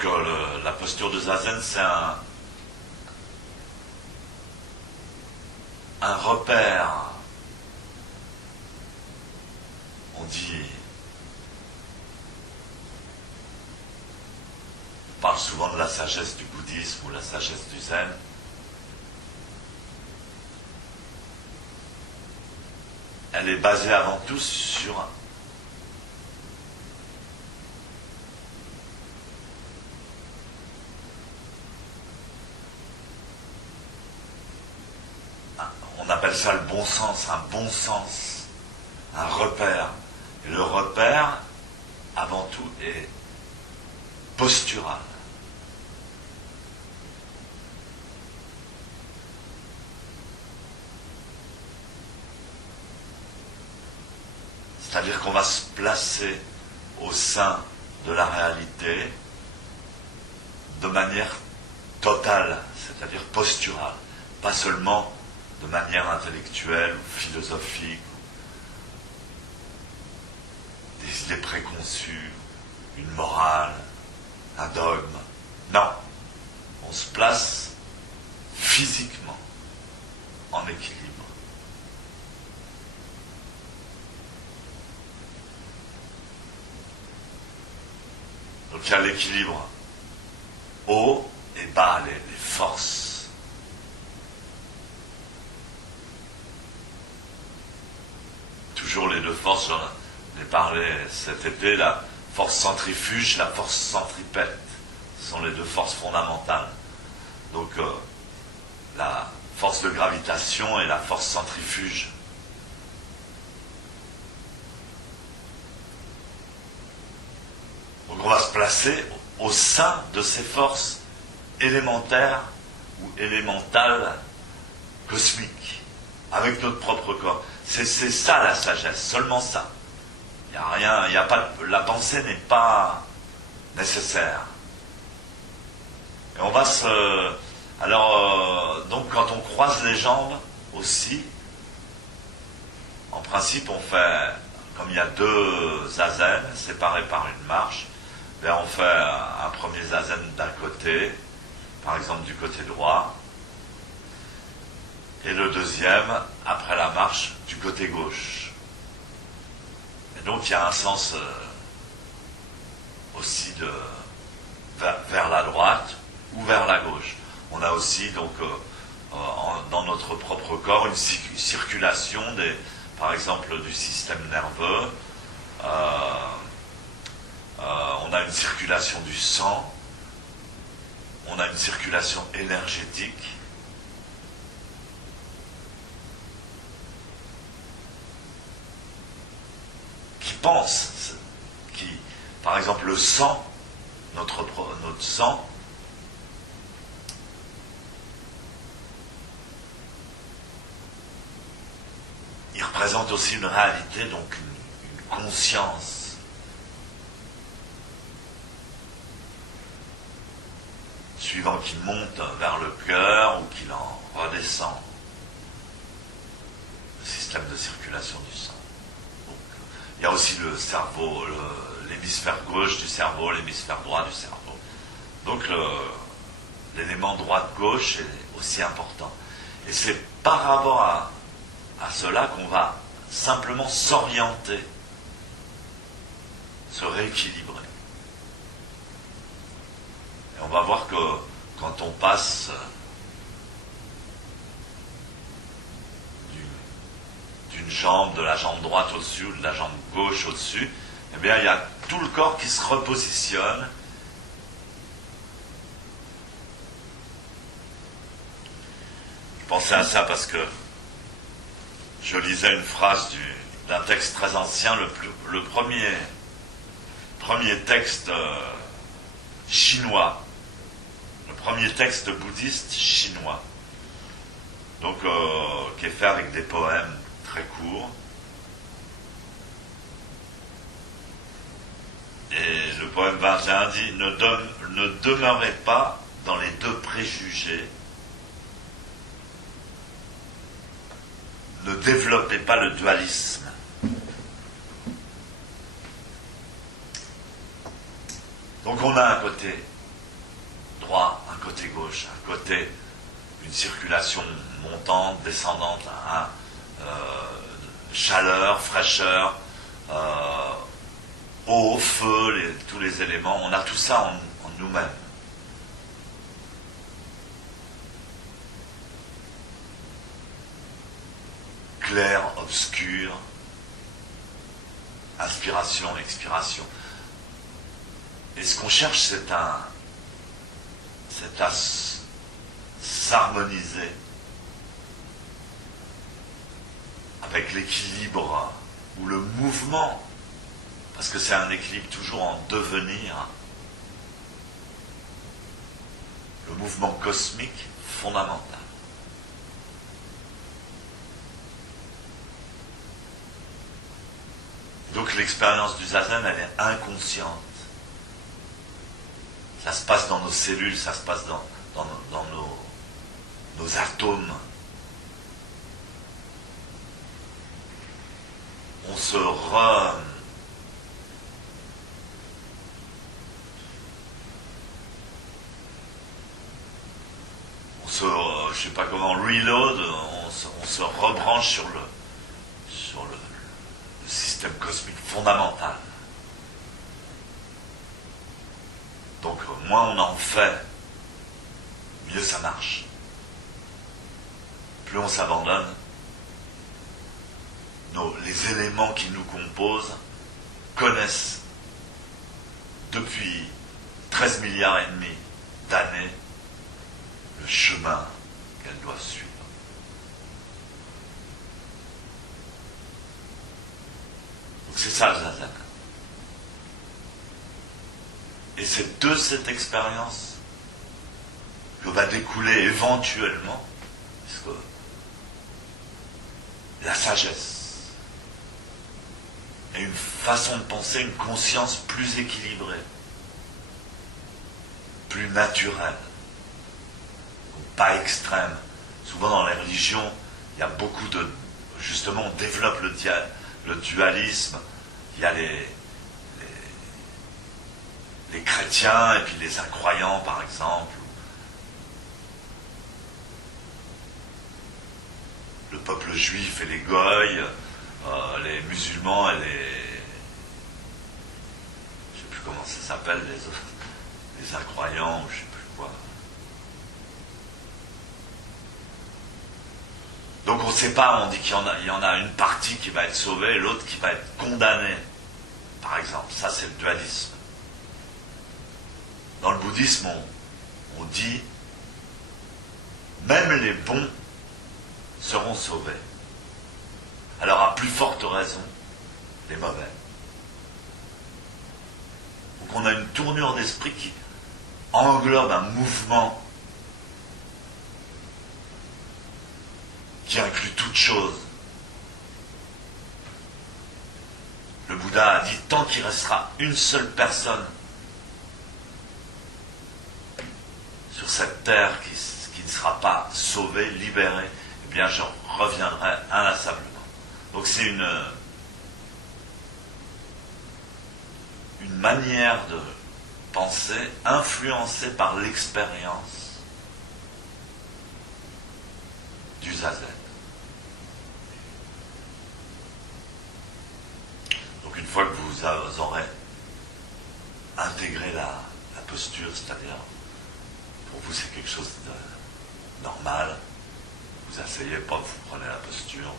Donc la posture de Zazen, c'est un repère. On parle souvent de la sagesse du bouddhisme ou la sagesse du zen. Elle est basée avant tout sur on appelle ça le bon sens, un repère. Et le repère, avant tout, est postural. C'est-à-dire qu'on va se placer au sein de la réalité de manière totale, c'est-à-dire posturale, pas seulement de manière intellectuelle ou philosophique, des idées préconçues, une morale, un dogme. Non, on se place physiquement en équilibre. Donc il y a l'équilibre haut et bas, les forces. Toujours les deux forces, j'en ai parlé cet été, la force centrifuge, la force centripète. Ce sont les deux forces fondamentales. Donc la force de gravitation et la force centrifuge. Donc on va se placer au sein de ces forces élémentaires ou élémentales cosmiques, avec notre propre corps. C'est ça la sagesse, seulement ça. Il n'y a rien, il n'y a pas, la pensée n'est pas nécessaire. Et on va se... Alors, donc quand on croise les jambes aussi, en principe on fait, comme il y a deux zazen séparés par une marche, ben on fait un premier zazen d'un côté, par exemple du côté droit, et le deuxième, après la marche, du côté gauche. Et donc il y a un sens aussi vers la droite ou vers la gauche. On a aussi donc dans notre propre corps une circulation par exemple du système nerveux. On a une circulation du sang, on a une circulation énergétique. Par exemple le sang, notre sang, il représente aussi une réalité, donc une conscience. Suivant qu'il monte vers le cœur ou qu'il en redescend. Le système de circulation du sang. Il y a aussi le cerveau, l'hémisphère gauche du cerveau, l'hémisphère droit du cerveau. Donc l'élément droite-gauche est aussi important. Et c'est par rapport à cela qu'on va simplement s'orienter, se rééquilibrer. Et on va voir que quand on passe d'une jambe, de la jambe droite au-dessus ou de la jambe gauche au-dessus, eh bien il y a tout le corps qui se repositionne. Je pensais à ça parce que je lisais une phrase d'un texte très ancien, le premier texte chinois, le premier texte bouddhiste chinois, donc qui est fait avec des poèmes très court. Et le poème 21 dit ne demeurez pas dans les deux préjugés, ne développez pas le dualisme. Donc on a un côté côté une circulation montante, descendante, hein, chaleur, fraîcheur, eau, feu, tous les éléments, on a tout ça en nous-mêmes. Clair, obscur, inspiration, expiration. Et ce qu'on cherche, c'est à s'harmoniser avec l'équilibre ou le mouvement, parce que c'est un équilibre toujours en devenir, le mouvement cosmique fondamental. Donc l'expérience du zazen, elle est inconsciente. Ça se passe dans nos cellules, ça se passe dans nos atomes. On se je sais pas comment, reload, on se rebranche sur le système cosmique fondamental. Donc moins on en fait, mieux ça marche. Plus on s'abandonne, les éléments qui nous composent connaissent depuis 13 milliards et demi d'années le chemin qu'elles doivent suivre. Donc c'est ça le zazen. Et c'est de cette expérience que va découler éventuellement la sagesse et une façon de penser, une conscience plus équilibrée, plus naturelle, pas extrême. Souvent dans les religions, il y a beaucoup de... Justement, on développe le dualisme. Il y a les chrétiens et puis les incroyants, par exemple. Le peuple juif et les goïs, les musulmans et les... Je ne sais plus comment ça s'appelle, les incroyants, ou je ne sais plus quoi. Donc on ne sait pas, on dit qu'il y en a une partie qui va être sauvée et l'autre qui va être condamnée, par exemple. Ça, c'est le dualisme. Dans le bouddhisme, on dit même les bons seront sauvés. Alors à plus forte raison, les mauvais. Donc on a une tournure d'esprit qui englobe un mouvement qui inclut toute chose. Le Bouddha a dit, tant qu'il restera une seule personne sur cette terre qui ne sera pas sauvée, libérée, eh bien je reviendrai inlassablement. Donc c'est une manière de penser influencée par l'expérience du zazen. Donc une fois que vous aurez intégré la posture, c'est-à-dire pour vous c'est quelque chose de normal, vous asseyez pas, vous prenez la posture.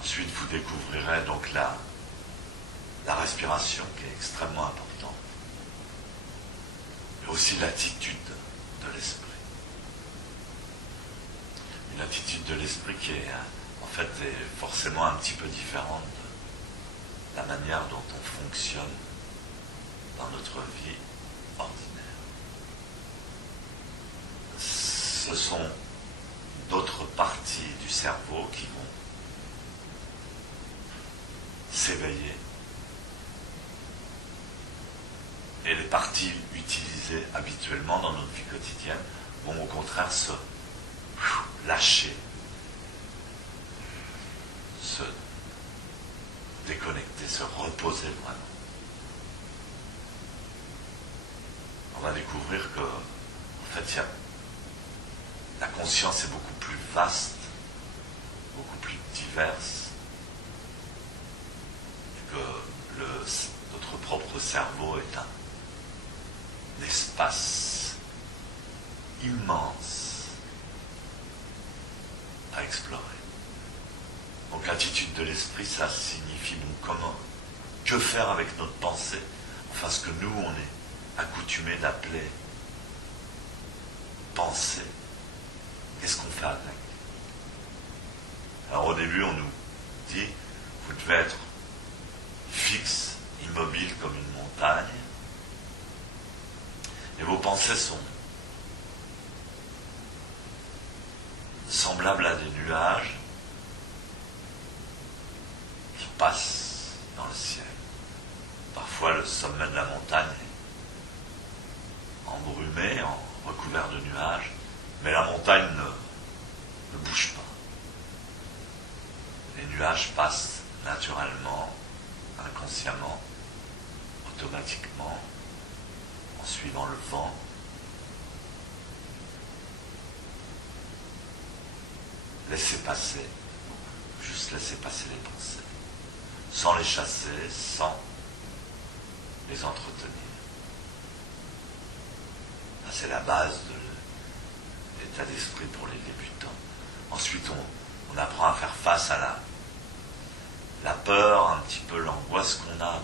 Ensuite vous découvrirez donc la respiration qui est extrêmement importante. Et aussi l'attitude de l'esprit. Une attitude de l'esprit qui est en fait est forcément un petit peu différente de la manière dont on fonctionne dans notre vie ordinaire. Ce sont d'autres parties du cerveau qui vont s'éveiller. Et les parties utilisées habituellement dans notre vie quotidienne vont au contraire se lâcher, se déconnecter, se reposer vraiment. On va découvrir que fait, la conscience est beaucoup plus vaste, beaucoup plus diverse, et que notre propre cerveau est un espace immense à explorer. Donc l'attitude de l'esprit, ça signifie donc comment, que faire avec notre pensée, enfin ce que nous on est accoutumés d'appeler pensée. Qu'est-ce qu'on fait avec? Alors au début on nous dit, vous devez être fixe, immobile comme une montagne, et vos pensées sont semblables à des nuages qui passent dans le ciel. Parfois le sommet de la montagne est embrumé, recouvert de nuages, mais la montagne ne bouge pas. Les nuages passent naturellement, inconsciemment, automatiquement, en suivant le vent. Laissez passer, juste laisser passer les pensées, sans les chasser, sans les entretenir. C'est la base de l'état d'esprit pour les débutants. Ensuite, on apprend à faire face à la peur, un petit peu l'angoisse qu'on a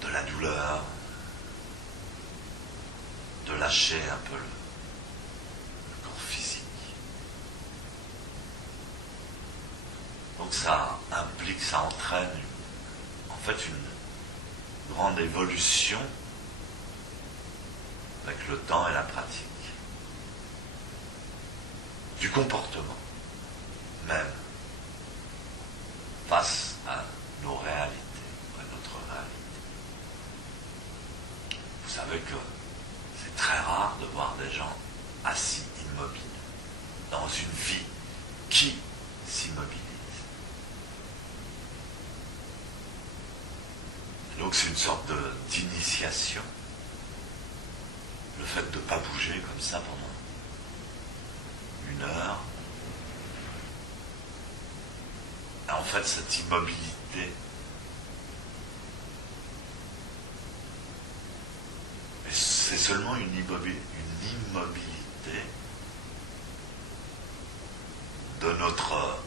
de la douleur, de lâcher un peu le corps physique. Donc ça implique, ça entraîne en fait une grande évolution avec le temps et la pratique du comportement même face à nos réalités, à notre réalité. Vous savez que c'est très rare de voir des gens assis immobiles dans une vie qui s'immobilise. Donc c'est une sorte d'initiation, le fait de ne pas bouger comme ça pendant 1 heure. Et en fait, cette immobilité, c'est seulement une immobilité de notre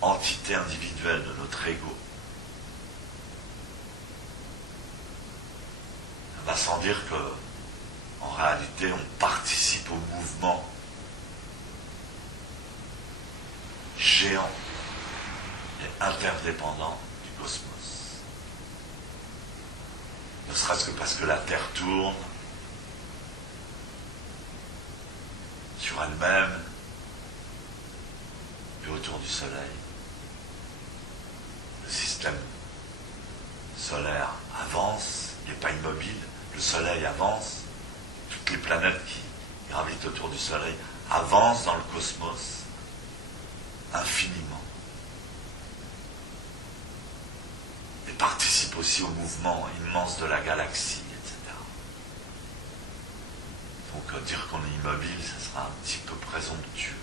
entité individuelle, de notre ego. Sans dire que, en réalité, on participe au mouvement géant et interdépendant du cosmos. Ne serait-ce que parce que la Terre tourne sur elle-même et autour du Soleil. Le système solaire avance, il n'est pas immobile. Le Soleil avance, toutes les planètes qui gravitent autour du Soleil avancent dans le cosmos infiniment. Et participent aussi au mouvement immense de la galaxie, etc. Donc dire qu'on est immobile, ça sera un petit peu présomptueux.